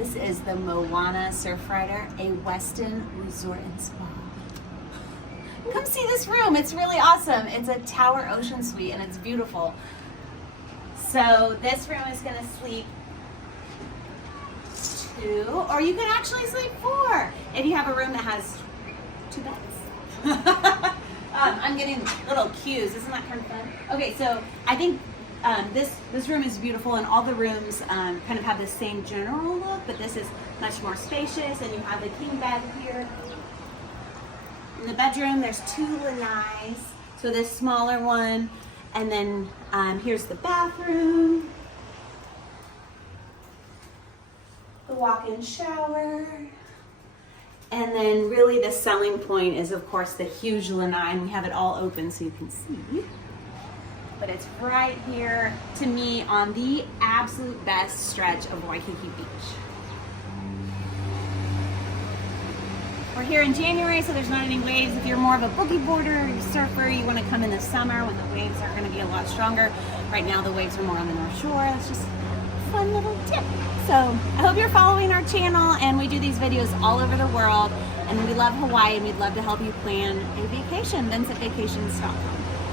This is the Moana Surfrider, a Westin resort and spa. Come see this room. It's really awesome. It's a tower ocean suite and it's beautiful. So this room is going to sleep 2, or you can actually sleep 4 if you have a room that has 2 beds. I'm getting little cues. Isn't that kind of fun? Okay, so I think this room is beautiful, and all the rooms kind of have the same general look, but this is much more spacious, and you have the king bed here. In the bedroom, there's 2 lanais, so this smaller one, and then here's the bathroom, the walk-in shower, and then really the selling point is, of course, the huge lanai, and we have it all open so you can see. But it's right here, to me, on the absolute best stretch of Waikiki Beach. We're here in January, so there's not any waves. If you're more of a boogie boarder or a surfer, you want to come in the summer when the waves are going to be a lot stronger. Right now, the waves are more on the North Shore. That's just a fun little tip. So I hope you're following our channel, and we do these videos all over the world. And we love Hawaii, and we'd love to help you plan a vacation. VincentVacations.com.